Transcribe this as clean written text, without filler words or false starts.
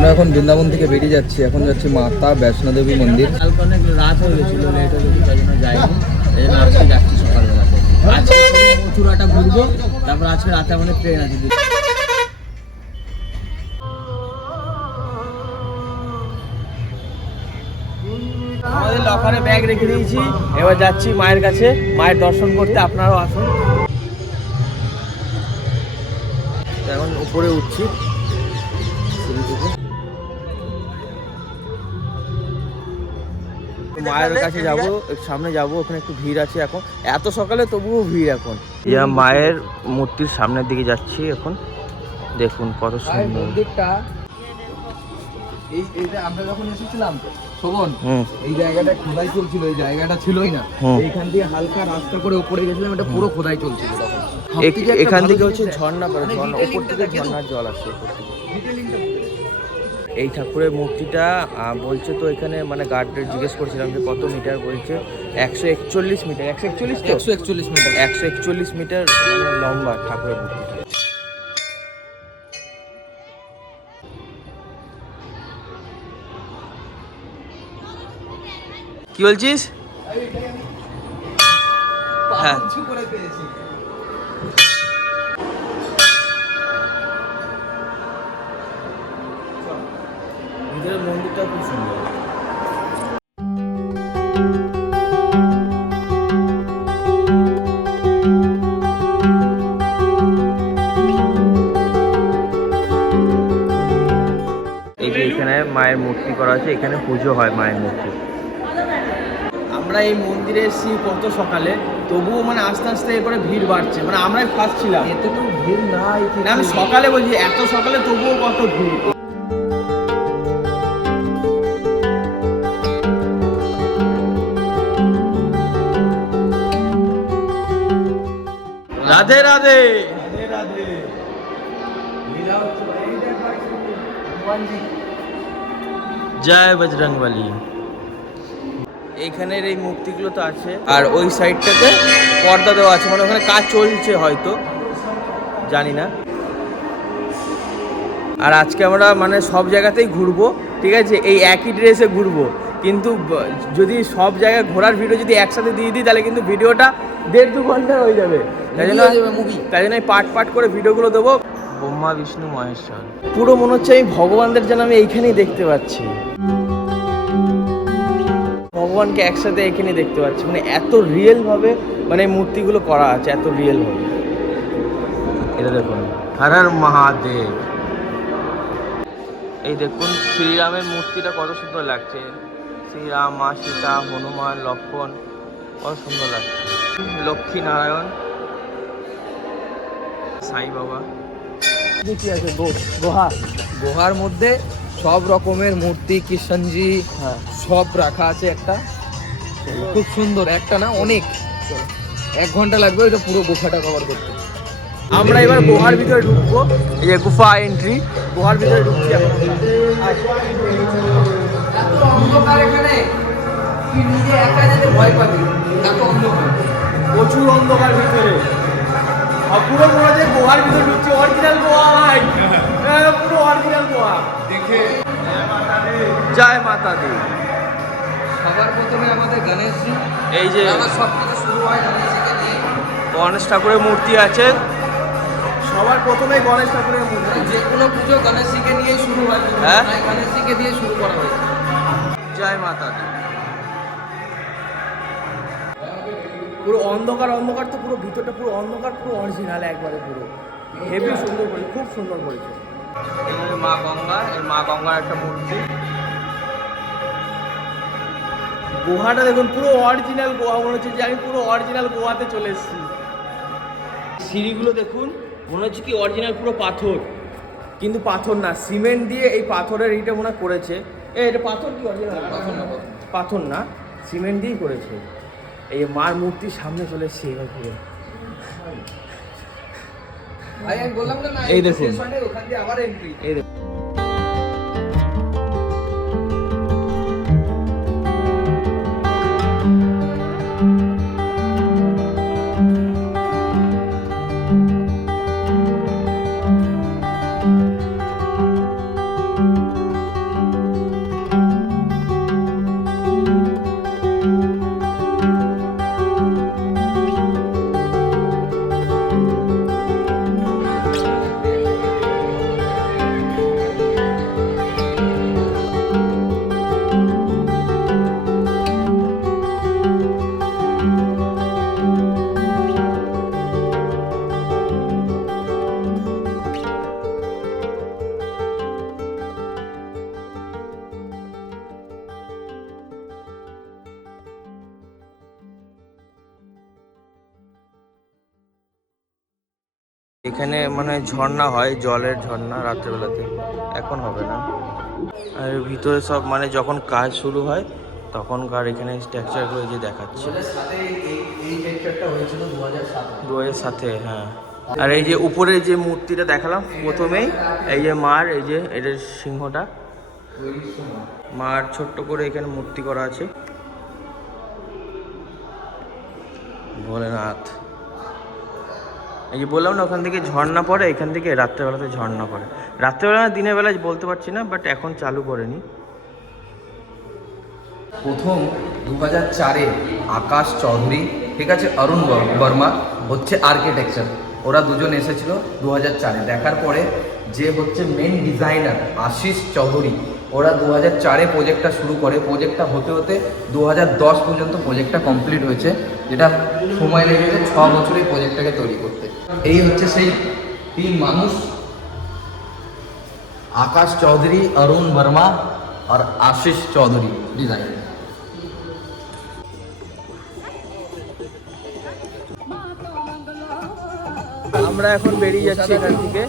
আমরা এখন বৃন্দাবন থেকে বেরিয়ে যাচ্ছি, এখন যাচ্ছি মাতা বৈষ্ণো দেবী মন্দির। কালকে অনেক রাত হয়ে গেছিল, লেট হয়ে গেছিল, তাই জন্য যাইনি। এই জন্য আজকে যাচ্ছি সকালবেলাতে। আজকে মথুরাটা ঘুরবো, তারপর আজকে রাতে আমাদের ট্রেন আছে। আমাদের লকারে ব্যাগ রেখে দিয়েছি, এবার যাচ্ছি মায়ের কাছে, মায়ের দর্শন করতে। আপনারাও আসুন। এখন উপরে উঠছি সিঁড়ি থেকে। মায়ের কাছে যাব, সামনে যাব, ওখানে একটু ভিড় আছে এখন, এত সকালে তবুও ভিড় এখন। ইয়া মায়ের মূর্তির সামনের দিকে যাচ্ছি এখন, দেখুন কত সুন্দর মন্দিরটা। এইটা আমরা যখন এসেছিলাম শোভন, এই জায়গাটা খোদাই চলছিল, এই জায়গাটা ছিলই না। এইখান দিয়ে হালকা রাস্তা করে উপরে গেছিলাম, এটা পুরো খোদাই চলছিল তখন। এখান থেকে হচ্ছে ঝর্ণা পড়ে, ঝর্ণা উপর থেকে ঝর্ণার জল আসছে। এই ঠাকুরের মূর্তিটা বলছে তো এখানে, মানে গার্ডদের জিজ্ঞেস করছিলাম যে কত মিটার, বলছে 141 মিটার। 141 তো 141 মিটার 141 মিটার মানে লম্বা ঠাকুরের মূর্তিটা। কি বলছিস? হ্যাঁ ভিতরের মন্দিরটা খুব সুন্দর। এই যে এখানে মায়ের মূর্তি করা আছে, এখানে পুজো হয় মায়ের মূর্তি। আমরা এই মন্দিরে এসেছি কত সকালে, তবুও মানে আস্তে আস্তে এরপরে ভিড় বাড়ছে, মানে আমরাই ফার্স্ট ছিলাম। এতটুকু ভিড় নাই, না আমি সকালে বলছি, এত সকালে তবুও কত ভিড়। রাধে রাধে রাধে রাধে। জয় বজরংবলী। এইখানের এই মূর্তিগুলো তো আছে, আর ওই সাইডটাতে পর্দা দেওয়া আছে, মানে ওখানে কাজ চলছে হয়তো, জানি না। আর আজকে আমরা মানে সব জায়গাতেই ঘুরবো, ঠিক আছে, এই একই ড্রেসে ঘুরবো, কিন্তু যদি সব জায়গায় ঘোরার ভিডিও যদি একসাথে দিয়ে দিই তাহলে কিন্তু ভিডিওটা 1.5-2 ঘন্টা হয়ে যাবে। তাই জন্য আমি পার্ট করে ভিডিওগুলো দেবো। ব্রহ্মা বিষ্ণু মহেশ্বর, পুরো মনে হচ্ছে আমি ভগবানদের যেন আমি এইখানেই দেখতে পাচ্ছি, ভগবানকে একসাথে এখানে দেখতে পাচ্ছি, মানে এত রিয়েল ভাবে মানে মূর্তিগুলো করা আছে, এত রিয়েল ভাবে। এটা দেখুন, হর হর মহাদেব। এই দেখুন শ্রীরামের মূর্তিটা কত সুন্দর লাগছে, শ্রীরাম, মা সীতা, হনুমান, লক্ষ্মণ, কত সুন্দর লাগছে। লক্ষ্মী নারায়ণ, সাই বাবা। কি আছে গুহার মধ্যে সব রকমের মূর্তি, কৃষ্ণজি, হ্যাঁ সব রাখা আছে। একটা খুব সুন্দর, একটা না অনেক, 1 ঘন্টা লাগবে এটা পুরো গুহাটা কভার করতে। আমরা এবার গুহার ভিতরে ঢুকবো, এই যে গুফা এন্ট্রি, গুহার ভিতরে ঢুকছি এখন। এত অন্ধকার এখানে, তুই নিজে একা যেতে ভয় পাবি, এত অন্ধকার, প্রচুর অন্ধকার ভিতরে। আর পুরো মনে হচ্ছে গুহার ভিতরে ঢুকছি, অরিজিনাল গোয়া ভাই, পুরো অরিজিনাল গোয়া দেখে। জয় মাতা দি। সবার প্রথমে আমাদের গণেশজি, এই যে আমার সব কিছু শুরু হয় গণেশজিকে নিয়ে। গণেশ ঠাকুরের মূর্তি আছে, সবার প্রথমে গণেশ ঠাকুরের মূর্তি। যে কোনো পুজো গণেশজিকে নিয়ে শুরু হয়, হ্যাঁ গণেশজিকে দিয়ে শুরু করা হয়েছে। জয় মাতা দি। পুরো অন্ধকার অন্ধকার, তো পুরো ভিতরটা পুরো অন্ধকার, পুরো অরিজিনাল একবারে, পুরো হেভি সুন্দর করে, খুব সুন্দর করেছে। এখানে মা গঙ্গা, এই মা গঙ্গার একটা মূর্তি। গুহাটা দেখুন পুরো অরিজিনাল গোয়া, মনে হচ্ছে যে আমি পুরো অরিজিনাল গোয়াতে চলে এসেছি। সিঁড়িগুলো দেখুন, মনে হচ্ছে কি অরিজিনাল পুরো পাথর, কিন্তু পাথর না, সিমেন্ট দিয়ে এই পাথরের এইটা মনে করেছে। এটা পাথর কি অরিজিনাল? পাথর না, সিমেন্ট দিয়েই করেছে। এই মার মূর্তির সামনে চলে এসেছি এবার ঘুরে। এই দেখুন, এই দেখুন। এখানে মানে ঝর্ণা হয়, জলের ঝর্ণা রাত্রেবেলাতে, এখন হবে না। আর এর ভিতরে সব মানে যখন কাজ শুরু হয় তখনকার এখানে স্ট্রাকচারগুলো যে দেখাচ্ছে। এই লেকচারটা হয়েছিল 2007-এ, হ্যাঁ। আর এই যে উপরে যে মূর্তিটা দেখালাম প্রথমেই, এই যে মার, এই যে এটার সিংহটা, মার ছোট্ট করে এখানে মূর্তি করা আছে, ভোলেনাথ। এই যে বললাম না ওখান থেকে ঝর্ণা পড়ে, এখান থেকে রাত্রেবেলাতে ঝর্ণা পড়ে। রাত্রেবেলা না দিনের বেলা বলতে পারছি না, বাট এখন চালু করেনি। প্রথম 2004-এ আকাশ চৌধুরী, ঠিক আছে, অরুণ বর্মা হচ্ছে আর্কিটেকচার, ওরা দুজন এসেছিল 2004-এ। দেখার পরে যে হচ্ছে মেন ডিজাইনার আশিস চৌধুরী, ওরা 2004-এ প্রজেক্টটা শুরু করে। প্রজেক্টটা হতে হতে 2010 পর্যন্ত প্রজেক্টটা কমপ্লিট হয়েছে, যেটা সময় লেগেছে 6 বছর এই প্রজেক্টটাকে তৈরি করতে। এই হচ্ছে সেই 3 মানুষ, আকাশ চৌধুরী, অরুণ বর্মা আর আশিস চৌধুরী ডিজাইনার। আমরা এখন বেরিয়ে যাচ্ছি এখান থেকে।